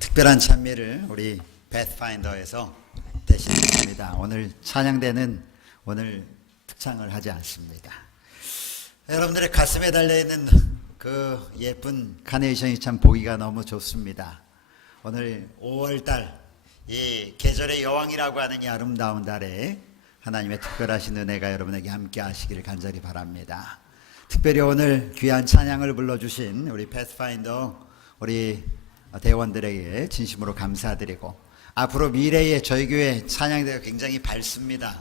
특별한 찬미를 우리 패스파인더에서 대신했습니다. 오늘 찬양대는 오늘 특창을 하지 않습니다. 여러분들의 가슴에 달려있는 그 예쁜 카네이션이 참 보기가 너무 좋습니다. 오늘 5월달 이 계절의 여왕이라고 하는 이 아름다운 달에 하나님의 특별하신 은혜가 여러분에게 함께 하시기를 간절히 바랍니다. 특별히 오늘 귀한 찬양을 불러주신 우리 패스파인더 우리 대원들에게 진심으로 감사드리고, 앞으로 미래의 저희 교회 찬양대가 굉장히 밝습니다.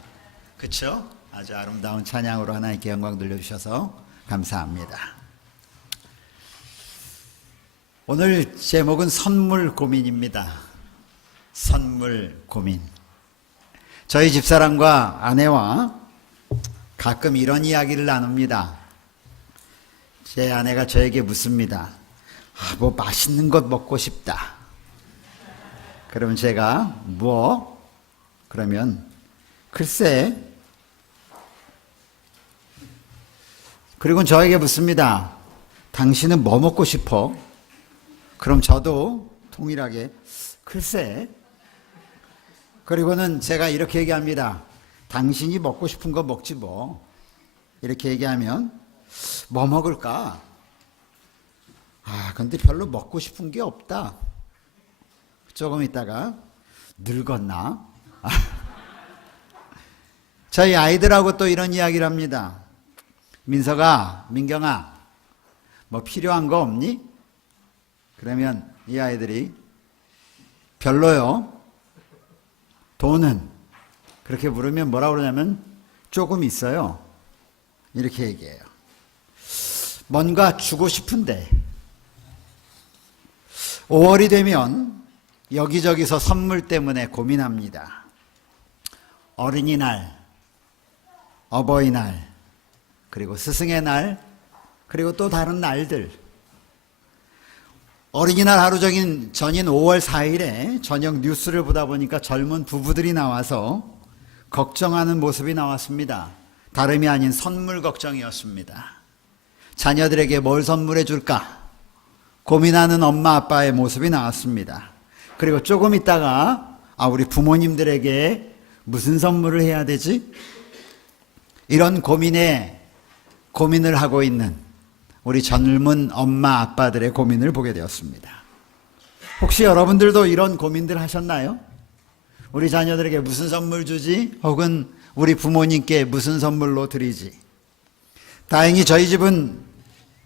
그렇죠? 아주 아름다운 찬양으로 하나님께 영광 돌려주셔서 감사합니다. 오늘 제목은 선물 고민입니다. 선물 고민. 저희 집사람과 아내와 가끔 이런 이야기를 나눕니다. 제 아내가 저에게 묻습니다. 뭐 맛있는 것 먹고 싶다. 그러면 제가 뭐? 그러면 글쎄. 그리고 저에게 묻습니다. 당신은 뭐 먹고 싶어? 그럼 저도 동일하게 글쎄. 그리고는 제가 이렇게 얘기합니다. 당신이 먹고 싶은 거 먹지 뭐. 이렇게 얘기하면 뭐 먹을까? 근데 별로 먹고 싶은 게 없다. 조금 있다가 늙었나? 저희 아이들하고 또 이런 이야기를 합니다. 민서가, 민경아, 뭐 필요한 거 없니? 그러면 이 아이들이 별로요. 돈은? 그렇게 물으면 뭐라 그러냐면 조금 있어요. 이렇게 얘기해요. 뭔가 주고 싶은데 5월이 되면 여기저기서 선물 때문에 고민합니다. 어린이날, 어버이날, 그리고 스승의 날, 그리고 또 다른 날들. 어린이날 하루 전인 5월 4일에 저녁 뉴스를 보다 보니까 젊은 부부들이 나와서 걱정하는 모습이 나왔습니다. 다름이 아닌 선물 걱정이었습니다. 자녀들에게 뭘 선물해 줄까? 고민하는 엄마 아빠의 모습이 나왔습니다. 그리고 조금 있다가 우리 부모님들에게 무슨 선물을 해야 되지? 이런 고민을 하고 있는 우리 젊은 엄마 아빠들의 고민을 보게 되었습니다. 혹시 여러분들도 이런 고민들 하셨나요? 우리 자녀들에게 무슨 선물 주지? 혹은 우리 부모님께 무슨 선물로 드리지? 다행히 저희 집은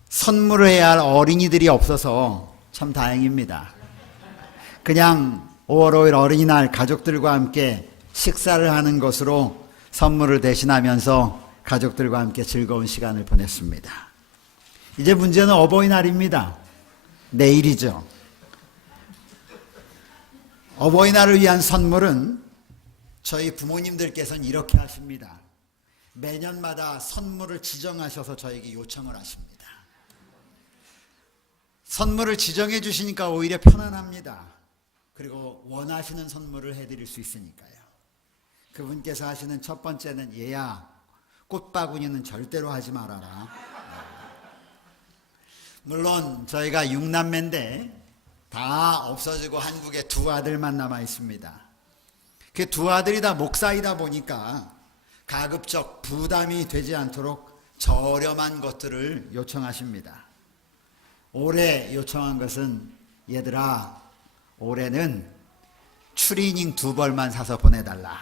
선물을 해야 할 어린이들이 없어서 참 다행입니다. 그냥 5월 5일 어린이날 가족들과 함께 식사를 하는 것으로 선물을 대신하면서 가족들과 함께 즐거운 시간을 보냈습니다. 이제 문제는 어버이날입니다. 내일이죠. 어버이날을 위한 선물은 저희 부모님들께서는 이렇게 하십니다. 매년마다 선물을 지정하셔서 저에게 요청을 하십니다. 선물을 지정해 주시니까 오히려 편안합니다. 그리고 원하시는 선물을 해드릴 수 있으니까요. 그분께서 하시는 첫 번째는 얘야, 꽃바구니는 절대로 하지 말아라. 물론 저희가 6남매인데 다 없어지고 한국에 2 아들만 남아 있습니다. 그 2 아들이 다 목사이다 보니까 가급적 부담이 되지 않도록 저렴한 것들을 요청하십니다. 올해 요청한 것은 얘들아, 올해는 추리닝 2벌만 사서 보내달라.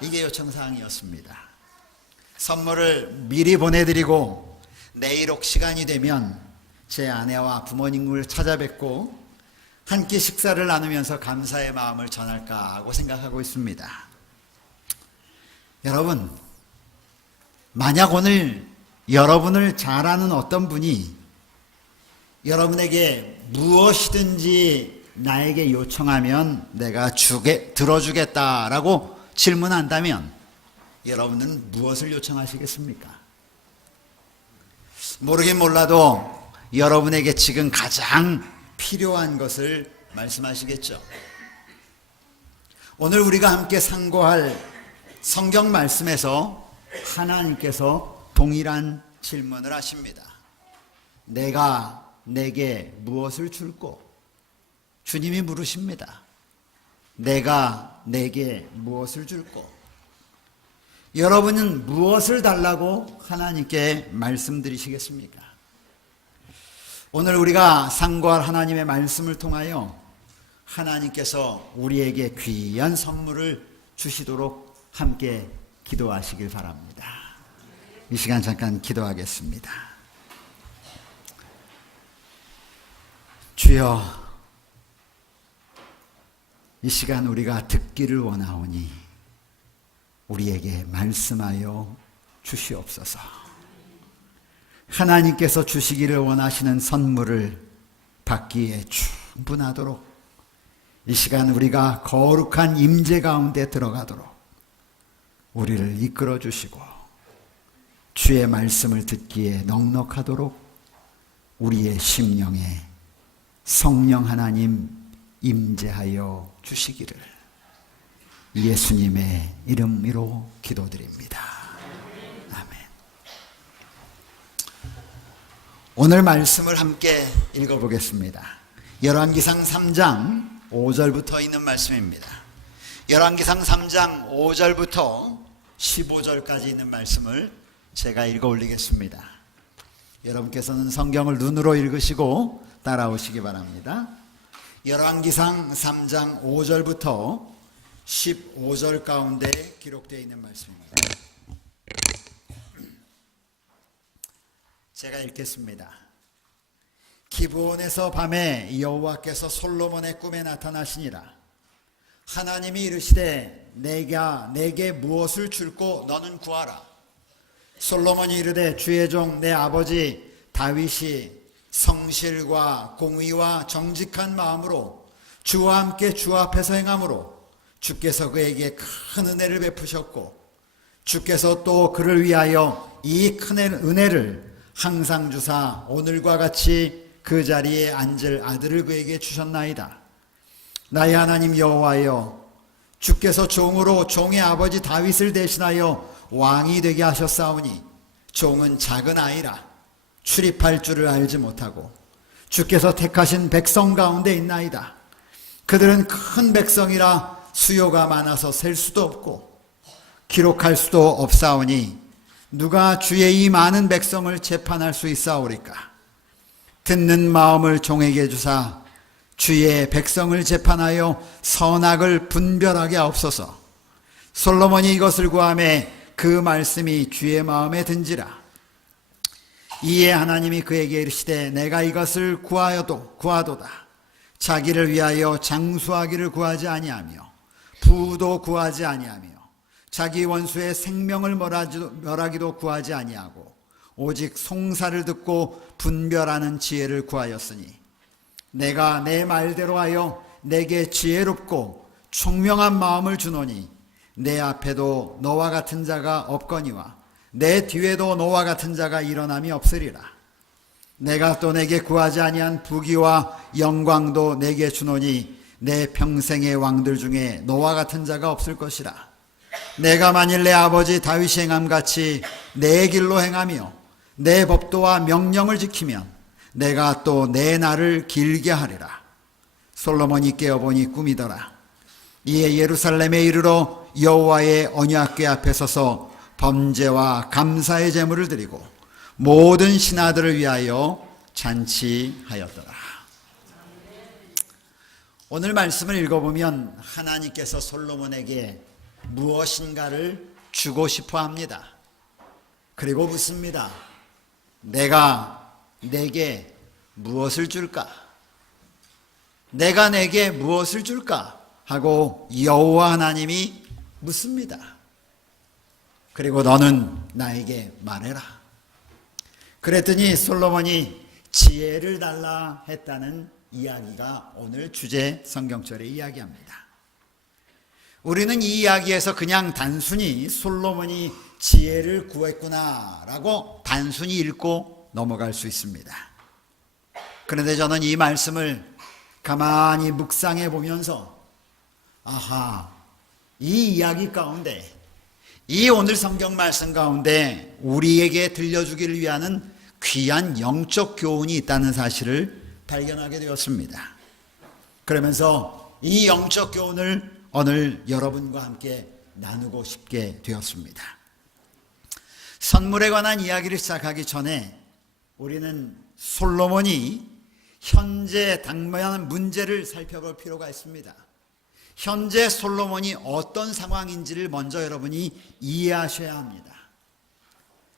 이게 요청사항이었습니다. 선물을 미리 보내드리고 내일 혹 시간이 되면 제 아내와 부모님을 찾아뵙고 한 끼 식사를 나누면서 감사의 마음을 전할까 하고 생각하고 있습니다. 여러분, 만약 오늘 여러분을 잘 아는 어떤 분이 여러분에게 무엇이든지 나에게 요청하면 내가 들어주겠다라고 질문한다면 여러분은 무엇을 요청하시겠습니까? 모르긴 몰라도 여러분에게 지금 가장 필요한 것을 말씀하시겠죠. 오늘 우리가 함께 상고할 성경 말씀에서 하나님께서 동일한 질문을 하십니다. 내가 내게 무엇을 줄꼬? 주님이 물으십니다. 내가 내게 무엇을 줄꼬? 여러분은 무엇을 달라고 하나님께 말씀드리시겠습니까? 오늘 우리가 상고할 하나님의 말씀을 통하여 하나님께서 우리에게 귀한 선물을 주시도록 함께 기도하시길 바랍니다. 이 시간 잠깐 기도하겠습니다. 주여, 이 시간 우리가 듣기를 원하오니 우리에게 말씀하여 주시옵소서. 하나님께서 주시기를 원하시는 선물을 받기에 충분하도록 이 시간 우리가 거룩한 임재 가운데 들어가도록 우리를 이끌어 주시고 주의 말씀을 듣기에 넉넉하도록 우리의 심령에 성령 하나님 임재하여 주시기를 예수님의 이름으로 기도드립니다. 아멘. 오늘 말씀을 함께 읽어보겠습니다. 열왕기상 3장 5절부터 있는 말씀입니다. 열왕기상 3장 5절부터 15절까지 있는 말씀을 제가 읽어 올리겠습니다. 여러분께서는 성경을 눈으로 읽으시고 따라오시기 바랍니다. 열왕기상 3장 5절부터 15절 가운데 기록되어 있는 말씀입니다. 제가 읽겠습니다. 기브온에서 밤에 여호와께서 솔로몬의 꿈에 나타나시니라. 하나님이 이르시되 내가 내게 무엇을 줄꼬 너는 구하라. 솔로몬이 이르되 주의 종 내 아버지 다윗이 성실과 공의와 정직한 마음으로 주와 함께 주 앞에서 행함으로 주께서 그에게 큰 은혜를 베푸셨고 주께서 또 그를 위하여 이 큰 은혜를 항상 주사 오늘과 같이 그 자리에 앉을 아들을 그에게 주셨나이다. 나의 하나님 여호와여, 주께서 종으로 종의 아버지 다윗을 대신하여 왕이 되게 하셨사오니 종은 작은 아이라 출입할 줄을 알지 못하고 주께서 택하신 백성 가운데 있나이다. 그들은 큰 백성이라 수요가 많아서 셀 수도 없고 기록할 수도 없사오니 누가 주의 이 많은 백성을 재판할 수 있사오리까? 듣는 마음을 종에게 주사 주의 백성을 재판하여 선악을 분별하게 하옵소서. 솔로몬이 이것을 구하매 그 말씀이 주의 마음에 든지라. 이에 하나님이 그에게 이르시되 내가 이것을 구하도다. 자기를 위하여 장수하기를 구하지 아니하며 부도 구하지 아니하며 자기 원수의 생명을 멸하기도 구하지 아니하고 오직 송사를 듣고 분별하는 지혜를 구하였으니 내가 내 말대로 하여 내게 지혜롭고 총명한 마음을 주노니 내 앞에도 너와 같은 자가 없거니와 내 뒤에도 너와 같은 자가 일어남이 없으리라. 내가 또 내게 구하지 아니한 부귀와 영광도 내게 주노니 내 평생의 왕들 중에 너와 같은 자가 없을 것이라. 내가 만일 내 아버지 다윗이 행함같이 내 길로 행하며 내 법도와 명령을 지키면 내가 또 내 날을 길게 하리라. 솔로몬이 깨어보니 꿈이더라. 이에 예루살렘에 이르러 여호와의 언약궤 앞에 서서 범죄와 감사의 제물을 드리고 모든 신하들을 위하여 잔치하였더라. 오늘 말씀을 읽어보면 하나님께서 솔로몬에게 무엇인가를 주고 싶어 합니다. 그리고 묻습니다. 내가 내게 무엇을 줄까? 내가 내게 무엇을 줄까? 하고 여호와 하나님이 묻습니다. 그리고 너는 나에게 말해라. 그랬더니 솔로몬이 지혜를 달라 했다는 이야기가 오늘 주제 성경절에 이야기합니다. 우리는 이 이야기에서 그냥 단순히 솔로몬이 지혜를 구했구나라고 단순히 읽고 넘어갈 수 있습니다. 그런데 저는 이 말씀을 가만히 묵상해 보면서 아하, 이 이야기 가운데, 이 오늘 성경 말씀 가운데 우리에게 들려주기를 위하는 귀한 영적 교훈이 있다는 사실을 발견하게 되었습니다. 그러면서 이 영적 교훈을 오늘 여러분과 함께 나누고 싶게 되었습니다. 선물에 관한 이야기를 시작하기 전에 우리는 솔로몬이 현재 당면한 문제를 살펴볼 필요가 있습니다. 현재 솔로몬이 어떤 상황인지를 먼저 여러분이 이해하셔야 합니다.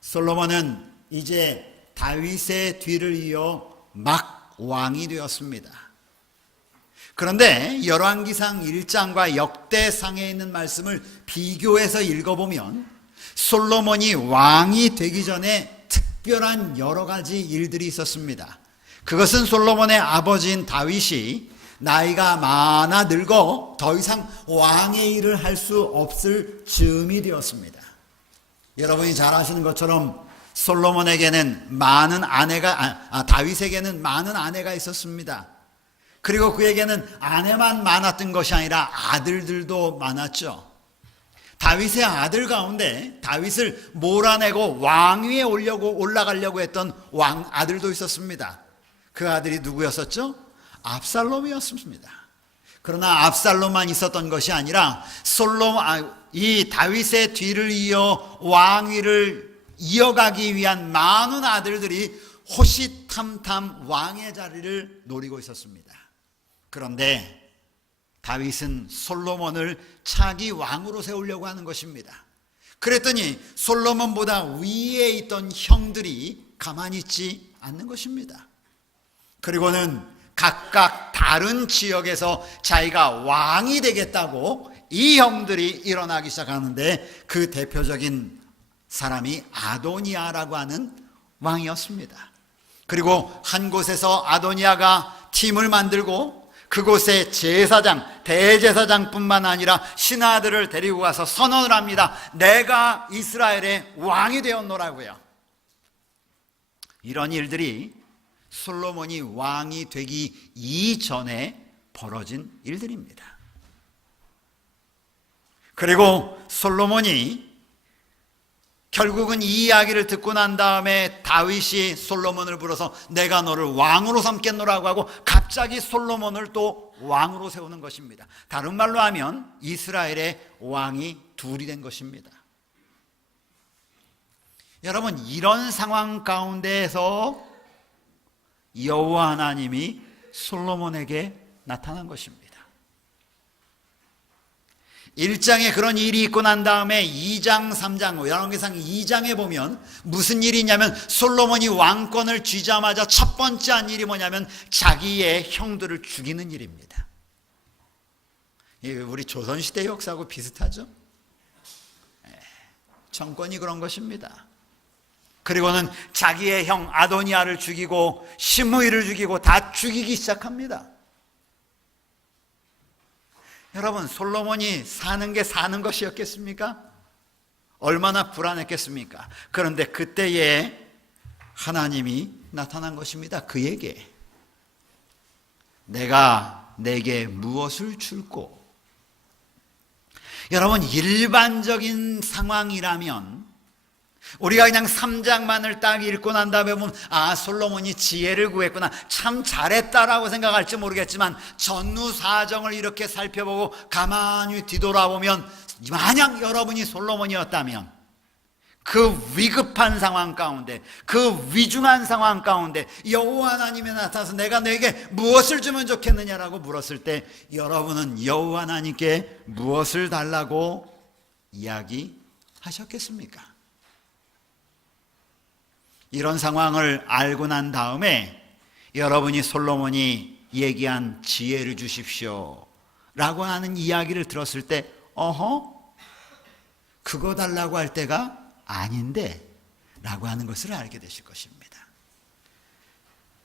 솔로몬은 이제 다윗의 뒤를 이어 막 왕이 되었습니다. 그런데 열왕기상 1장과 역대상에 있는 말씀을 비교해서 읽어보면 솔로몬이 왕이 되기 전에 특별한 여러 가지 일들이 있었습니다. 그것은 솔로몬의 아버지인 다윗이 나이가 많아 늙어 더 이상 왕의 일을 할 수 없을 즈음이 되었습니다. 여러분이 잘 아시는 것처럼 솔로몬에게는 다윗에게는 많은 아내가 있었습니다. 그리고 그에게는 아내만 많았던 것이 아니라 아들들도 많았죠. 다윗의 아들 가운데 다윗을 몰아내고 왕위에 올라가려고 했던 아들도 있었습니다. 그 아들이 누구였었죠? 압살롬이었습니다. 그러나 압살롬만 있었던 것이 아니라 이 다윗의 뒤를 이어 왕위를 이어가기 위한 많은 아들들이 호시탐탐 왕의 자리를 노리고 있었습니다. 그런데 다윗은 솔로몬을 차기 왕으로 세우려고 하는 것입니다. 그랬더니 솔로몬보다 위에 있던 형들이 가만히 있지 않는 것입니다. 그리고는 각각 다른 지역에서 자기가 왕이 되겠다고 이 형들이 일어나기 시작하는데 그 대표적인 사람이 아도니아라고 하는 왕이었습니다. 그리고 한 곳에서 아도니아가 팀을 만들고 그곳에 대제사장뿐만 아니라 신하들을 데리고 가서 선언을 합니다. 내가 이스라엘의 왕이 되었노라고요. 이런 일들이 솔로몬이 왕이 되기 이전에 벌어진 일들입니다. 그리고 솔로몬이 결국은 이 이야기를 듣고 난 다음에 다윗이 솔로몬을 불러서 내가 너를 왕으로 삼겠노라고 하고 갑자기 솔로몬을 또 왕으로 세우는 것입니다. 다른 말로 하면 이스라엘의 왕이 둘이 된 것입니다. 여러분, 이런 상황 가운데에서 여호와 하나님이 솔로몬에게 나타난 것입니다. 1장에 그런 일이 있고 난 다음에 2장, 3장, 열왕기상 2장에 보면 무슨 일이 있냐면 솔로몬이 왕권을 쥐자마자 첫 번째 한 일이 뭐냐면 자기의 형들을 죽이는 일입니다. 우리 조선시대 역사하고 비슷하죠? 정권이 그런 것입니다. 그리고는 자기의 형 아도니아를 죽이고 시므이를 죽이고 다 죽이기 시작합니다. 여러분, 솔로몬이 사는 게 사는 것이었겠습니까? 얼마나 불안했겠습니까? 그런데 그때에 하나님이 나타난 것입니다. 그에게 내가 내게 무엇을 줄꼬? 여러분, 일반적인 상황이라면 우리가 그냥 3장만을 딱 읽고 난 다음에 보면 솔로몬이 지혜를 구했구나, 참 잘했다라고 생각할지 모르겠지만 전후사정을 이렇게 살펴보고 가만히 뒤돌아보면 만약 여러분이 솔로몬이었다면 그 위급한 상황 가운데, 그 위중한 상황 가운데 여호와 하나님이 나타나서 내가 너에게 무엇을 주면 좋겠느냐라고 물었을 때 여러분은 여호와 하나님께 무엇을 달라고 이야기하셨겠습니까? 이런 상황을 알고 난 다음에 여러분이 솔로몬이 얘기한 지혜를 주십시오 라고 하는 이야기를 들었을 때 그거 달라고 할 때가 아닌데 라고 하는 것을 알게 되실 것입니다.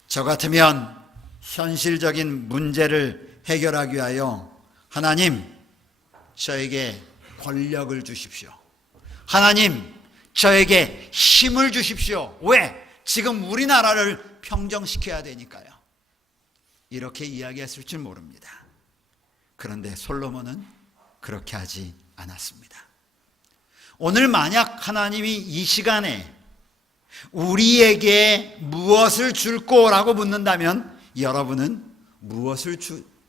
저 같으면 현실적인 문제를 해결하기 위하여 하나님, 저에게 권력을 주십시오. 하나님, 저에게 힘을 주십시오. 왜? 지금 우리나라를 평정시켜야 되니까요. 이렇게 이야기했을 줄 모릅니다. 그런데 솔로몬은 그렇게 하지 않았습니다. 오늘 만약 하나님이 이 시간에 우리에게 무엇을 줄꼬라고 묻는다면 여러분은 무엇을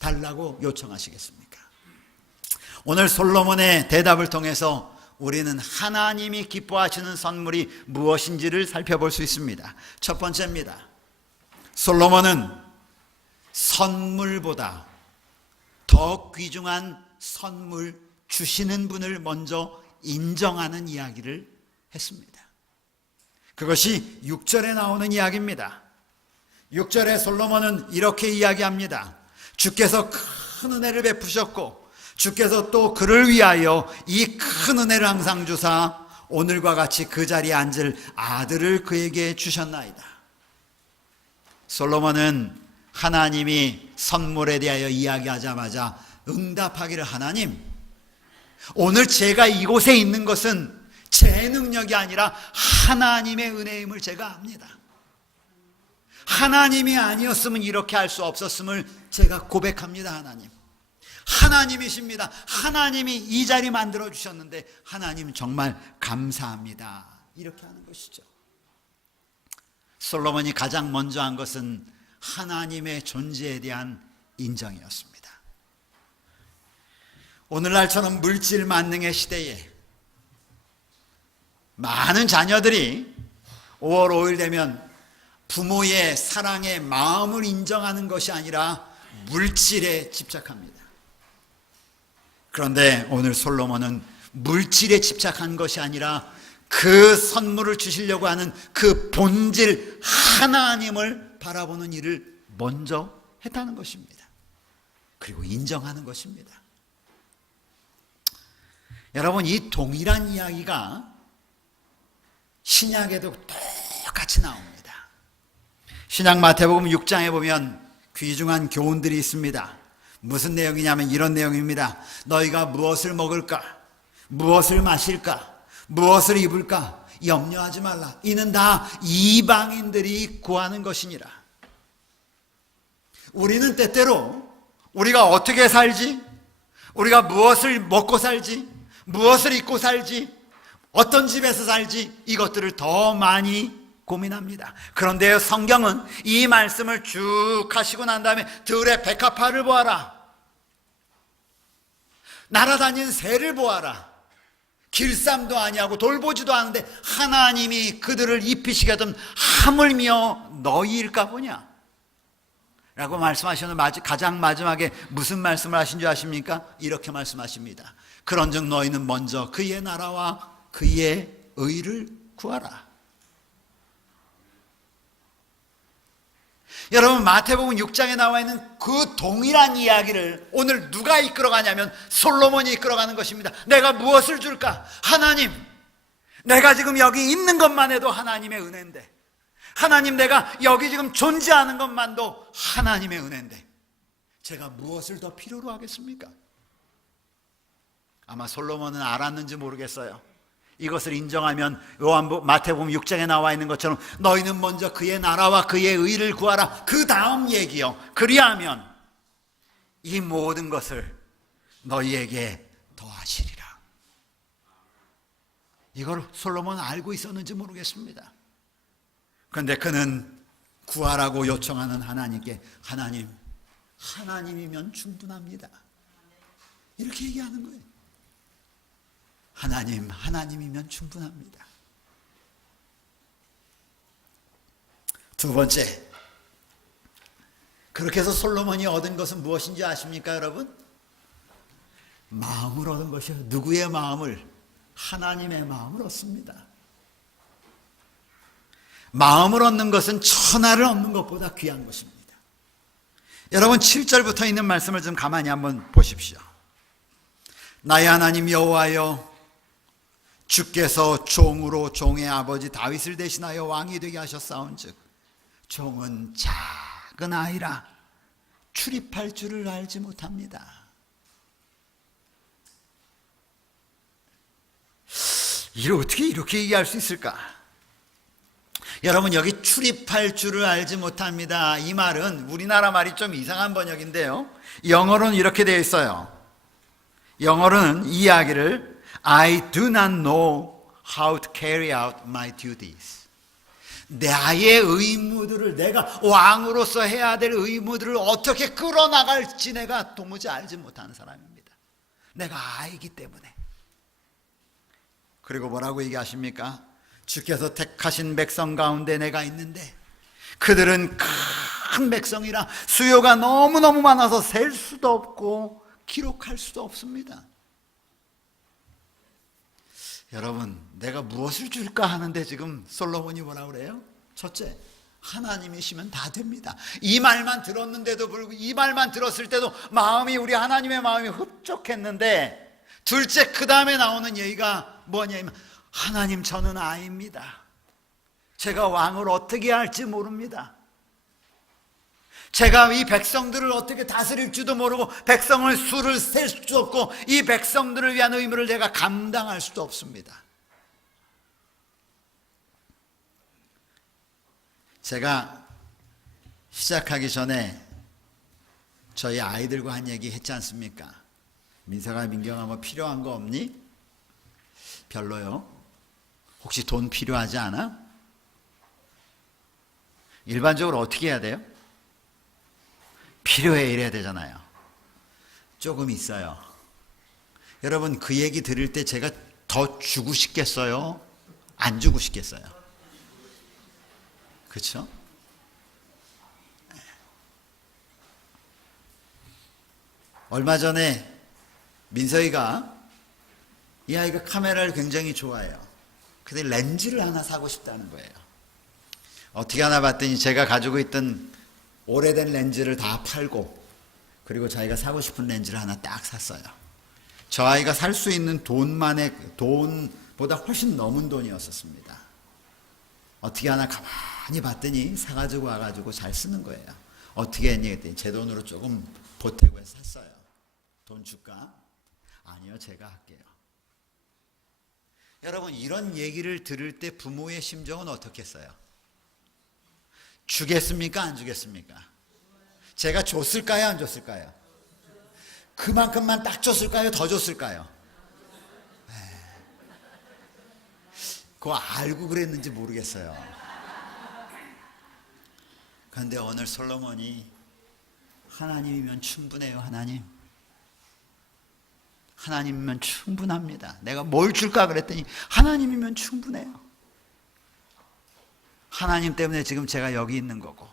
달라고 요청하시겠습니까? 오늘 솔로몬의 대답을 통해서 우리는 하나님이 기뻐하시는 선물이 무엇인지를 살펴볼 수 있습니다. 첫 번째입니다. 솔로몬은 선물보다 더 귀중한 선물 주시는 분을 먼저 인정하는 이야기를 했습니다. 그것이 6절에 나오는 이야기입니다. 6절에 솔로몬은 이렇게 이야기합니다. 주께서 큰 은혜를 베푸셨고 주께서 또 그를 위하여 이 큰 은혜를 항상 주사 오늘과 같이 그 자리에 앉을 아들을 그에게 주셨나이다. 솔로몬은 하나님이 선물에 대하여 이야기하자마자 응답하기를, 하나님, 오늘 제가 이곳에 있는 것은 제 능력이 아니라 하나님의 은혜임을 제가 압니다. 하나님이 아니었으면 이렇게 할 수 없었음을 제가 고백합니다. 하나님, 하나님이십니다. 하나님이 이 자리 만들어 주셨는데 하나님 정말 감사합니다. 이렇게 하는 것이죠. 솔로몬이 가장 먼저 한 것은 하나님의 존재에 대한 인정이었습니다. 오늘날처럼 물질 만능의 시대에 많은 자녀들이 5월 5일 되면 부모의 사랑의 마음을 인정하는 것이 아니라 물질에 집착합니다. 그런데 오늘 솔로몬은 물질에 집착한 것이 아니라 그 선물을 주시려고 하는 그 본질 하나님을 바라보는 일을 먼저 했다는 것입니다. 그리고 인정하는 것입니다. 여러분, 이 동일한 이야기가 신약에도 똑같이 나옵니다. 신약 마태복음 6장에 보면 귀중한 교훈들이 있습니다. 무슨 내용이냐면 이런 내용입니다. 너희가 무엇을 먹을까? 무엇을 마실까? 무엇을 입을까? 염려하지 말라. 이는 다 이방인들이 구하는 것이니라. 우리는 때때로 우리가 어떻게 살지? 우리가 무엇을 먹고 살지? 무엇을 입고 살지? 어떤 집에서 살지? 이것들을 더 많이 고민합니다. 그런데 성경은 이 말씀을 쭉 하시고 난 다음에 들의 백합화를 보아라, 날아다니는 새를 보아라, 길쌈도 아니하고 돌보지도 않은데 하나님이 그들을 입히시거든 하물며 너희일까 보냐 라고 말씀하셨는데, 가장 마지막에 무슨 말씀을 하신 줄 아십니까? 이렇게 말씀하십니다. 그런즉 너희는 먼저 그의 나라와 그의 의를 구하라. 여러분, 마태복음 6장에 나와 있는 그 동일한 이야기를 오늘 누가 이끌어가냐면 솔로몬이 이끌어가는 것입니다. 내가 무엇을 줄까? 하나님, 내가 지금 여기 있는 것만 해도 하나님의 은혜인데, 하나님, 내가 여기 지금 존재하는 것만도 하나님의 은혜인데 제가 무엇을 더 필요로 하겠습니까? 아마 솔로몬은 알았는지 모르겠어요. 이것을 인정하면 마태복음 6장에 나와 있는 것처럼 너희는 먼저 그의 나라와 그의 의를 구하라, 그 다음 얘기요, 그리하면 이 모든 것을 너희에게 더하시리라. 이걸 솔로몬은 알고 있었는지 모르겠습니다. 그런데 그는 구하라고 요청하는 하나님께 하나님, 하나님이면 충분합니다, 이렇게 얘기하는 거예요. 하나님, 하나님이면 충분합니다. 두 번째, 그렇게 해서 솔로몬이 얻은 것은 무엇인지 아십니까, 여러분? 마음을 얻은 것이요. 누구의 마음을? 하나님의 마음을 얻습니다. 마음을 얻는 것은 천하를 얻는 것보다 귀한 것입니다. 여러분, 7절부터 있는 말씀을 좀 가만히 한번 보십시오. 나의 하나님 여호와여, 주께서 종으로 종의 아버지 다윗을 대신하여 왕이 되게 하셨사온즉 종은 작은 아이라 출입할 줄을 알지 못합니다. 이를 어떻게 이렇게 얘기할 수 있을까? 여러분, 여기 출입할 줄을 알지 못합니다, 이 말은 우리나라 말이 좀 이상한 번역인데요, 영어로는 이렇게 되어 있어요. 영어로는 이 이야기를 I do not know how to carry out my duties. 나의 의무들을, 내가 왕으로서 해야 될 의무들을 어떻게 끌어나갈지 내가 도무지 알지 못하는 사람입니다. 내가 아이기 때문에. 그리고 뭐라고 얘기하십니까? 주께서 택하신 백성 가운데 내가 있는데 그들은 큰 백성이라 수요가 너무너무 많아서 셀 수도 없고 기록할 수도 없습니다. 여러분, 내가 무엇을 줄까 하는데 지금 솔로몬이 뭐라 그래요? 첫째, 하나님이시면 다 됩니다. 이 말만 들었는데도 불구하고, 이 말만 들었을 때도 마음이, 우리 하나님의 마음이 흡족했는데, 둘째, 그 다음에 나오는 얘기가 뭐냐면, 하나님, 저는 아이입니다. 제가 왕을 어떻게 할지 모릅니다. 제가 이 백성들을 어떻게 다스릴 지도 모르고 백성을 수를 셀 수도 없고 이 백성들을 위한 의무를 내가 감당할 수도 없습니다. 제가 시작하기 전에 저희 아이들과 한 얘기 했지 않습니까? 민서가, 민경아, 뭐 필요한 거 없니? 별로요. 혹시 돈 필요하지 않아? 일반적으로 어떻게 해야 돼요? 필요해 이래야 되잖아요. 조금 있어요. 여러분, 그 얘기 들을 때 제가 더 주고 싶겠어요? 안 주고 싶겠어요? 그렇죠? 얼마 전에 민서이가, 이 아이가 카메라를 굉장히 좋아해요. 근데 렌즈를 하나 사고 싶다는 거예요. 어떻게 하나 봤더니 제가 가지고 있던 오래된 렌즈를 다 팔고, 그리고 자기가 사고 싶은 렌즈를 하나 딱 샀어요. 저 아이가 살 수 있는 돈보다 훨씬 넘은 돈이었었습니다. 어떻게 하나 가만히 봤더니 사가지고 와가지고 잘 쓰는 거예요. 어떻게 했니? 그랬더니 제 돈으로 조금 보태고 해서 샀어요. 돈 줄까? 아니요, 제가 할게요. 여러분, 이런 얘기를 들을 때 부모의 심정은 어떻겠어요? 주겠습니까? 안 주겠습니까? 제가 줬을까요? 안 줬을까요? 그만큼만 딱 줬을까요? 더 줬을까요? 그거 알고 그랬는지 모르겠어요. 그런데 오늘 솔로몬이 하나님이면 충분해요. 하나님이면 충분합니다. 내가 뭘 줄까 그랬더니 하나님이면 충분해요. 하나님 때문에 지금 제가 여기 있는 거고,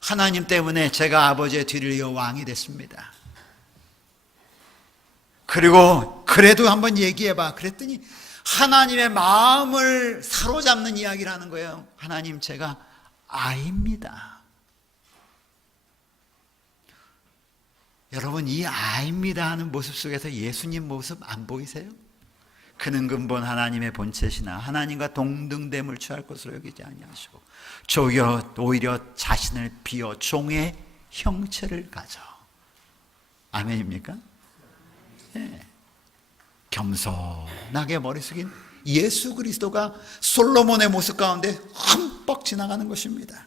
하나님 때문에 제가 아버지의 뒤를 이어 왕이 됐습니다. 그리고 그래도 한번 얘기해봐 그랬더니 하나님의 마음을 사로잡는 이야기를 하는 거예요. 하나님, 제가 아이입니다. 여러분, 이 아이입니다 하는 모습 속에서 예수님 모습 안 보이세요? 그는 근본 하나님의 본체시나 하나님과 동등됨을 취할 것으로 여기지 아니하시고 오히려 자신을 비어 종의 형체를 가져. 아멘입니까? 네. 겸손하게 머리 숙인 예수 그리스도가 솔로몬의 모습 가운데 흠뻑 지나가는 것입니다.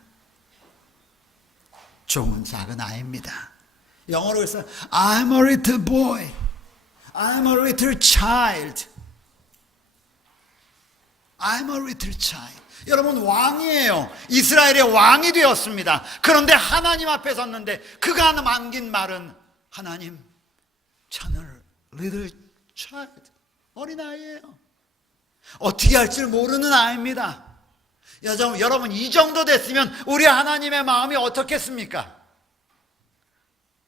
좋은 작은 아이입니다. 영어로 해서 I'm a little boy, I'm a little child, I'm a little child. 여러분, 왕이에요. 이스라엘의 왕이 되었습니다. 그런데 하나님 앞에 섰는데 그가 남긴 말은, 하나님, 저는 little child, 어린아이예요. 어떻게 할 줄 모르는 아이입니다. 여러분, 이 정도 됐으면 우리 하나님의 마음이 어떻겠습니까?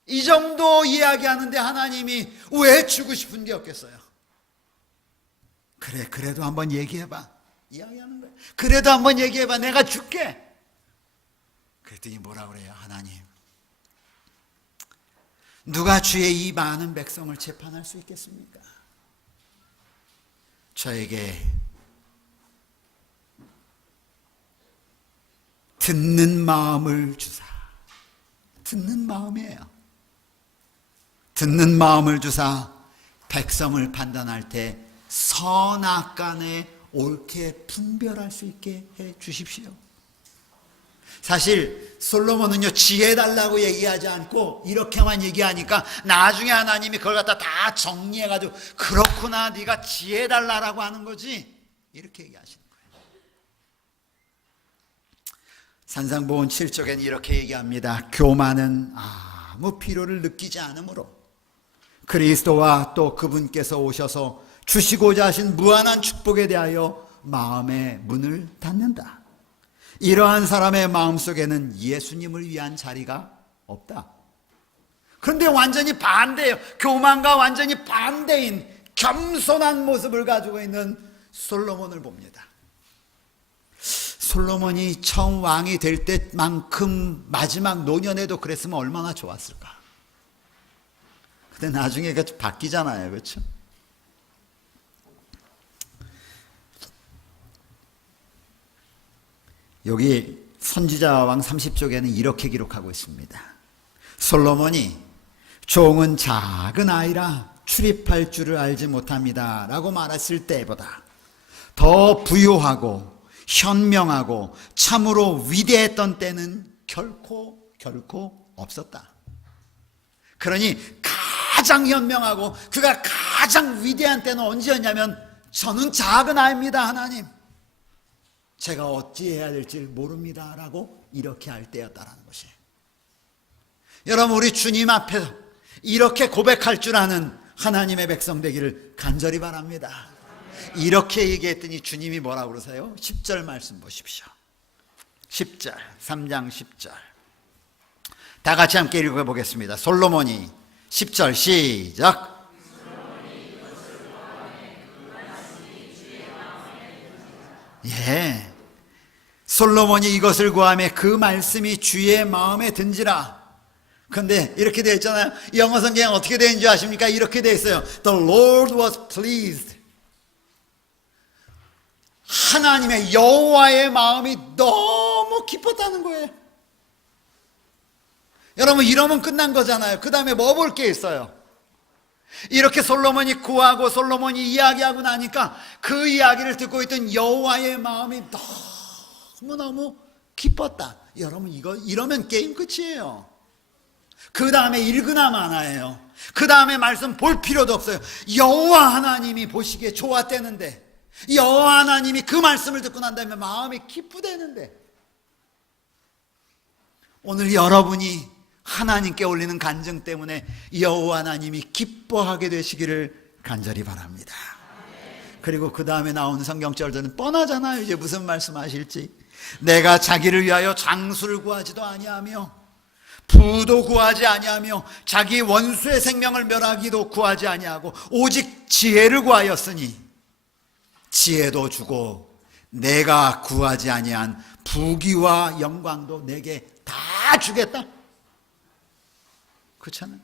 이 정도 이야기하는데 하나님이 왜 주고 싶은 게 없겠어요? 그래도 한번 얘기해봐. 이야기하는 거예요. 그래도 한번 얘기해봐. 내가 줄게. 그랬더니 뭐라 그래요? 하나님, 누가 주의 이 많은 백성을 재판할 수 있겠습니까? 저에게 듣는 마음을 주사. 듣는 마음이에요. 듣는 마음을 주사 백성을 판단할 때 선악간에 옳게 분별할 수 있게 해 주십시오. 사실 솔로몬은요, 지혜 달라고 얘기하지 않고 이렇게만 얘기하니까 나중에 하나님이 그걸 갖다 다 정리해가지고 그렇구나, 네가 지혜 달라라고 하는 거지, 이렇게 얘기하시는 거예요. 산상보훈 7쪽에는 이렇게 얘기합니다. 교만은 아무 필요를 느끼지 않으므로 그리스도와 또 그분께서 오셔서 주시고자 하신 무한한 축복에 대하여 마음의 문을 닫는다. 이러한 사람의 마음속에는 예수님을 위한 자리가 없다. 그런데 완전히 반대예요. 교만과 완전히 반대인 겸손한 모습을 가지고 있는 솔로몬을 봅니다. 솔로몬이 처음 왕이 될 때만큼 마지막 노년에도 그랬으면 얼마나 좋았을까. 근데 나중에 바뀌잖아요. 그렇죠? 여기 선지자왕 30쪽에는 이렇게 기록하고 있습니다. 솔로몬이 종은 작은 아이라 출입할 줄을 알지 못합니다 라고 말했을 때보다 더 부유하고 현명하고 참으로 위대했던 때는 결코 없었다. 그러니 가장 현명하고 그가 가장 위대한 때는 언제였냐면 저는 작은 아이입니다 하나님, 제가 어찌해야 될지 모릅니다 라고 이렇게 할 때였다라는 것이에요. 여러분, 우리 주님 앞에서 이렇게 고백할 줄 아는 하나님의 백성 되기를 간절히 바랍니다. 이렇게 얘기했더니 주님이 뭐라고 그러세요? 10절 말씀 보십시오. 10절, 3장 10절 다 같이 함께 읽어보겠습니다. 솔로몬이 10절 시작. 예, 솔로몬이 이것을 구하며 그 말씀이 주의 마음에 든지라. 근데 이렇게 되어 있잖아요. 영어 성경에 어떻게 되어 있는지 아십니까? 이렇게 되어 있어요. The Lord was pleased. 하나님의 여호와의 마음이 너무 기뻤다는 거예요. 여러분, 이러면 끝난 거잖아요. 그 다음에 뭐 볼 게 있어요? 이렇게 솔로몬이 구하고 솔로몬이 이야기하고 나니까 그 이야기를 듣고 있던 여호와의 마음이 너무너무 기뻤다. 여러분, 이러면 게임 끝이에요. 그 다음에 읽으나 마나예요. 그 다음에 말씀 볼 필요도 없어요. 여호와 하나님이 보시기에 좋았대는데, 여호와 하나님이 그 말씀을 듣고 난 다음에 마음이 기쁘대는데, 오늘 여러분이 하나님께 올리는 간증 때문에 여호와 하나님이 기뻐하게 되시기를 간절히 바랍니다. 그리고 그 다음에 나오는 성경절들은 뻔하잖아요. 이제 무슨 말씀하실지. 내가 자기를 위하여 장수를 구하지도 아니하며 부도 구하지 아니하며 자기 원수의 생명을 멸하기도 구하지 아니하고 오직 지혜를 구하였으니 지혜도 주고 내가 구하지 아니한 부귀와 영광도 내게 다 주겠다. 그렇잖아요.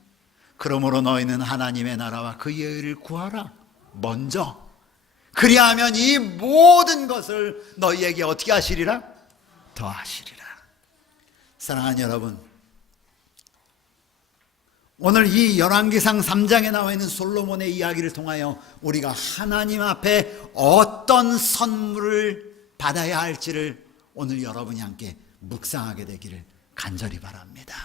그러므로 너희는 하나님의 나라와 그의 의를 구하라. 먼저. 그리하면 이 모든 것을 너희에게 어떻게 하시리라? 더하시리라. 사랑하는 여러분, 오늘 이 열왕기상 3장에 나와 있는 솔로몬의 이야기를 통하여 우리가 하나님 앞에 어떤 선물을 받아야 할지를 오늘 여러분이 함께 묵상하게 되기를 간절히 바랍니다.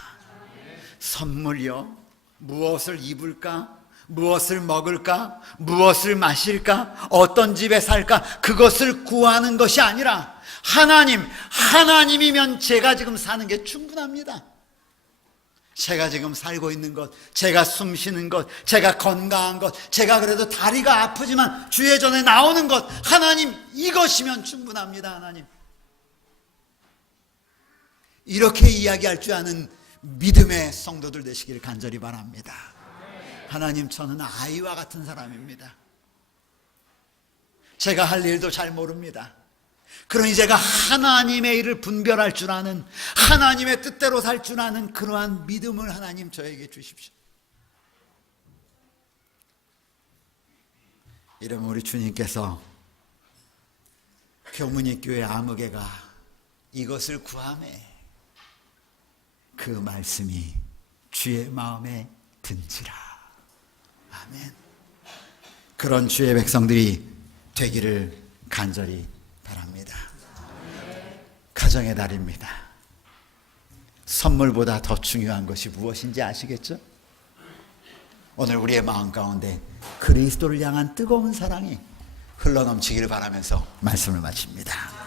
선물이요? 무엇을 입을까? 무엇을 먹을까? 무엇을 마실까? 어떤 집에 살까? 그것을 구하는 것이 아니라 하나님이면 제가 지금 사는 게 충분합니다. 제가 지금 살고 있는 것, 제가 숨 쉬는 것, 제가 건강한 것, 제가 그래도 다리가 아프지만 주의 전에 나오는 것, 하나님, 이것이면 충분합니다. 하나님, 이렇게 이야기할 줄 아는 믿음의 성도들 되시기를 간절히 바랍니다. 하나님, 저는 아이와 같은 사람입니다. 제가 할 일도 잘 모릅니다. 그러니 제가 하나님의 일을 분별할 줄 아는, 하나님의 뜻대로 살 줄 아는 그러한 믿음을 하나님 저에게 주십시오. 이러면 우리 주님께서 교문이교회 아무개가 이것을 구하매 그 말씀이 주의 마음에 든지라. 아멘. 그런 주의 백성들이 되기를 간절히 바랍니다. 가정의 달입니다. 선물보다 더 중요한 것이 무엇인지 아시겠죠? 오늘 우리의 마음 가운데 그리스도를 향한 뜨거운 사랑이 흘러넘치기를 바라면서 말씀을 마칩니다.